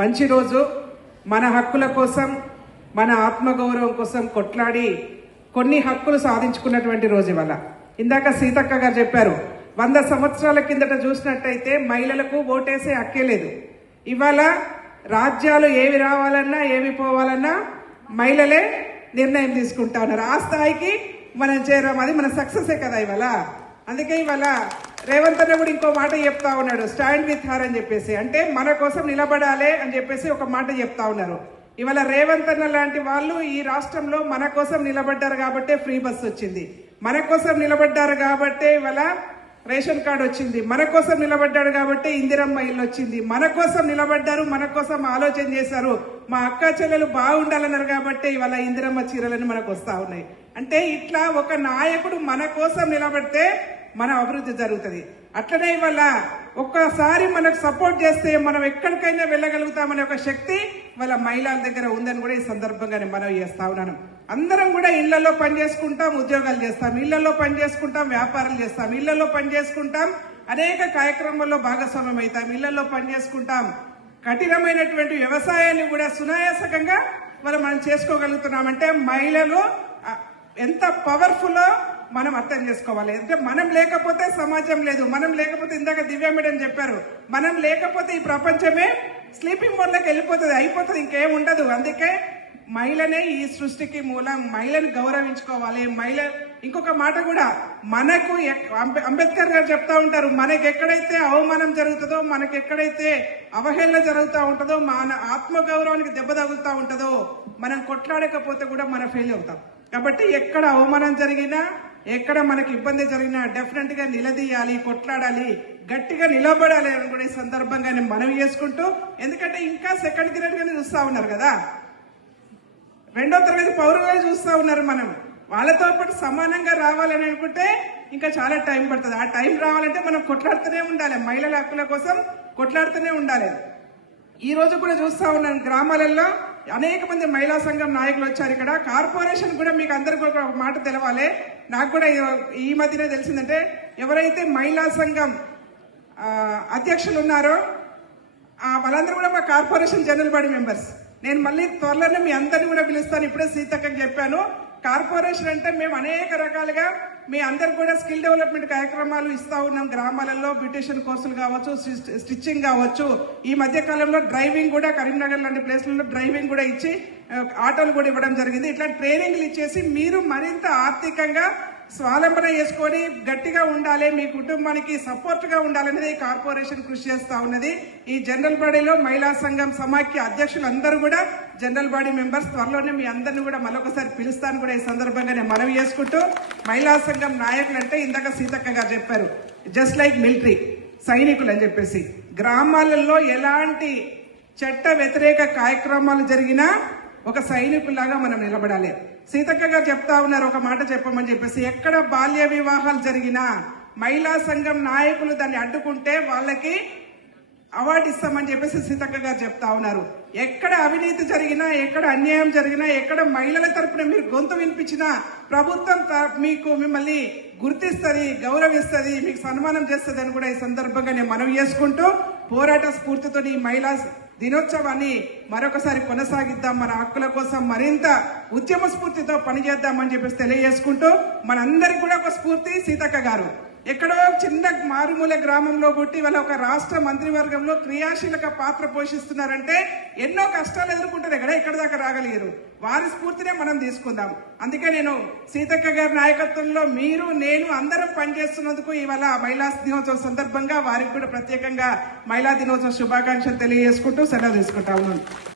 మంచి రోజు. మన హక్కుల కోసం, మన ఆత్మగౌరవం కోసం కొట్లాడి కొన్ని హక్కులు సాధించుకున్నటువంటి రోజు ఇవాళ. ఇందాక సీతక్క గారు చెప్పారు, 100 సంవత్సరాల కిందట చూసినట్టయితే మహిళలకు ఓటేసే హక్కే లేదు. ఇవాళ రాజ్యాలు ఏవి రావాలన్నా ఏవి పోవాలన్నా మహిళలే నిర్ణయం తీసుకుంటా ఉన్నారు. ఆ స్థాయికి మనం చేరాం. అది మన సక్సెసే కదా ఇవాళ. అందుకే ఇవాళ రేవంత్ అన్న కూడా ఇంకో మాట చెప్తా ఉన్నాడు, స్టాండ్ విత్ హర్ అని చెప్పేసి. అంటే మన కోసం నిలబడాలి అని చెప్పేసి ఒక మాట చెప్తా ఉన్నారు. ఇవాళ రేవంత్ అన్న లాంటి వాళ్ళు ఈ రాష్ట్రంలో మన కోసం నిలబడ్డారు కాబట్టే ఫ్రీ బస్ వచ్చింది, మన కోసం నిలబడ్డారు కాబట్టే ఇవాళ రేషన్ కార్డు వచ్చింది, మన కోసం నిలబడ్డాడు కాబట్టి ఇందిరమ్మ ఇల్లు వచ్చింది, మన కోసం నిలబడ్డారు, మన కోసం ఆలోచన చేశారు, మా అక్క చెల్లెలు బాగుండాలన్నారు కాబట్టి ఇవాళ ఇందిరమ్మ చీరలను మనకు వస్తా ఉన్నాయి. అంటే ఇట్లా ఒక నాయకుడు మన కోసం నిలబడితే మన అభివృద్ధి జరుగుతుంది. అట్లనే ఇవాళ ఒక్కసారి మనకు సపోర్ట్ చేస్తే మనం ఎక్కడికైనా వెళ్ళగలుగుతామనే ఒక శక్తి వాళ్ళ మహిళల దగ్గర ఉందని కూడా ఈ సందర్భంగా నేను మనవి చేస్తా ఉన్నాను. అందరం కూడా ఇళ్లలో పని చేసుకుంటాం, ఉద్యోగాలు చేస్తాం, ఇళ్లలో పని చేసుకుంటాం, వ్యాపారాలు చేస్తాం, ఇళ్లలో పని చేసుకుంటాం, అనేక కార్యక్రమాల్లో భాగస్వామ్యం అవుతాం, ఇళ్లలో పని చేసుకుంటాం. కఠినమైనటువంటి వ్యవసాయాన్ని కూడా సునాయాసకంగా మనం చేసుకోగలుగుతున్నామంటే మహిళలు ఎంత పవర్ఫుల్ మనం అర్థం చేసుకోవాలి. అంటే మనం లేకపోతే సమాజం లేదు, మనం లేకపోతే ఇందాక దివ్య మేడం చెప్పారు, మనం లేకపోతే ఈ ప్రపంచమే స్లీపింగ్ మోడ్లోకి వెళ్ళిపోతుంది, అయిపోతుంది, ఇంకేం ఉండదు. అందుకే మహిళనే ఈ సృష్టికి మూలం. మహిళను గౌరవించుకోవాలి. మహిళ ఇంకొక మాట కూడా, మనకు అంబేద్కర్ గారు చెప్తా ఉంటారు, మనకి ఎక్కడైతే అవమానం జరుగుతుందో, మనకి ఎక్కడైతే అవహేళన జరుగుతూ ఉంటుందో, మన ఆత్మగౌరవానికి దెబ్బ తగులుతూ ఉంటుందో, మనం కొట్లాడకపోతే కూడా మనం ఫెయిల్ అవుతాం. కాబట్టి ఎక్కడ అవమానం జరిగినా, ఎక్కడ మనకి ఇబ్బంది జరిగినా డెఫినెట్ గా నిలదీయాలి, కొట్లాడాలి, గట్టిగా నిలబడాలి అని కూడా ఈ సందర్భంగా నేను మనవి చేసుకుంటూ, ఎందుకంటే ఇంకా సెకండ్ గ్రేడ్ గానే చూస్తా ఉన్నారు కదా, 2వ తరగతి పౌరులుగా చూస్తా ఉన్నారు. మనం వాళ్ళతో పాటు సమానంగా రావాలని అనుకుంటే ఇంకా చాలా టైం పడుతుంది. ఆ టైం రావాలంటే మనం కొట్లాడుతూనే ఉండాలి, మహిళల హక్కుల కోసం కొట్లాడుతూనే ఉండాలి. ఈ రోజు కూడా చూస్తా ఉన్నాను, గ్రామాలలో అనేక మంది మహిళా సంఘం నాయకులు వచ్చారు. ఇక్కడ కార్పొరేషన్ కూడా మీకు అందరికీ ఒక మాట తెలవాలి. నాకు కూడా ఈ మధ్యనే తెలిసిందంటే, ఎవరైతే మహిళా సంఘం అధ్యక్షులు ఉన్నారో వాళ్ళందరూ కూడా మా కార్పొరేషన్ జనరల్ బాడీ మెంబర్స్. నేను మళ్ళీ త్వరలోనే మీ అందరినీ కూడా పిలుస్తాను. ఇప్పుడే సీతక్కకి చెప్పాను, కార్పొరేషన్ అంటే మేము అనేక రకాలుగా మీ అందరు కూడా స్కిల్ డెవలప్మెంట్ కార్యక్రమాలు ఇస్తా ఉన్నాం. గ్రామాలలో బ్యూటిషియన్ కోర్సులు కావచ్చు, స్టిచ్చింగ్ కావచ్చు, ఈ మధ్య కాలంలో డ్రైవింగ్ కూడా కరీంనగర్ లాంటి ప్లేస్లలో డ్రైవింగ్ కూడా ఇచ్చి ఆటోలు కూడా ఇవ్వడం జరిగింది. ఇట్లా ట్రైనింగ్లు ఇచ్చేసి మీరు మరింత ఆర్థికంగా స్వావలంబన చేసుకొని గట్టిగా ఉండాలి, మీ కుటుంబానికి సపోర్ట్ గా ఉండాలనేది ఈ కార్పొరేషన్ కృషి చేస్తా ఉన్నది. ఈ జనరల్ బాడీలో మహిళా సంఘం సమాఖ్య అధ్యక్షులు అందరూ కూడా జనరల్ బాడీ మెంబర్స్. త్వరలోనే మీ అందరినీ కూడా మరొకసారి పిలుస్తాను కూడా ఈ సందర్భంగా నేను మనవి చేసుకుంటూ, మహిళా సంఘం నాయకులు అంటే ఇందాక సీతక్క గారు చెప్పారు, జస్ట్ లైక్ మిలిటరీ సైనికులు అని చెప్పేసి. గ్రామాలలో ఎలాంటి చట్ట వ్యతిరేక కార్యక్రమాలు జరిగినా ఒక సైనికులాగా మనం నిలబడాలి. సీతక్క గారు చెప్తా ఉన్నారు, ఒక మాట చెప్పమని చెప్పేసి, ఎక్కడ బాల్య వివాహాలు జరిగినా మహిళా సంఘం నాయకులు దాన్ని అడ్డుకుంటే వాళ్ళకి అవార్డు ఇస్తామని చెప్పేసి సీతక్క గారు చెప్తా ఉన్నారు. ఎక్కడ అవినీతి జరిగినా, ఎక్కడ అన్యాయం జరిగినా, ఎక్కడ మహిళల తరపున మీరు గొంతు వినిపించినా ప్రభుత్వం మిమ్మల్ని గుర్తిస్తుంది, గౌరవిస్తుంది, మీకు సన్మానం చేస్తుంది అని కూడా ఈ సందర్భంగా నేను మనవి చేసుకుంటూ, పోరాట స్ఫూర్తితో ఈ మహిళా దినోత్సవాన్ని మరొకసారి కొనసాగిద్దాం, మన హక్కుల కోసం మరింత ఉద్యమ స్ఫూర్తితో పనిచేద్దామని చెప్పేసి తెలియజేసుకుంటూ, మనందరికి కూడా ఒక స్ఫూర్తి సీతక్క గారు. ఎక్కడో చిన్న మారుమూల గ్రామంలో పుట్టి వాళ్ళ ఒక రాష్ట్ర మంత్రివర్గంలో క్రియాశీలక పాత్ర పోషిస్తున్నారంటే ఎన్నో కష్టాలు ఎదుర్కొంటారు కదా, ఇక్కడ దాకా రాగలిగారు. వారి స్ఫూర్తినే మనం తీసుకుందాం. అందుకే నేను సీతక్క గారి నాయకత్వంలో మీరు, నేను అందరం పనిచేస్తున్నందుకు ఇవాళ మహిళా దినోత్సవం సందర్భంగా వారికి కూడా ప్రత్యేకంగా మహిళా దినోత్సవ శుభాకాంక్షలు తెలియజేసుకుంటూ సెలవు తీసుకుంటా ఉన్నాను.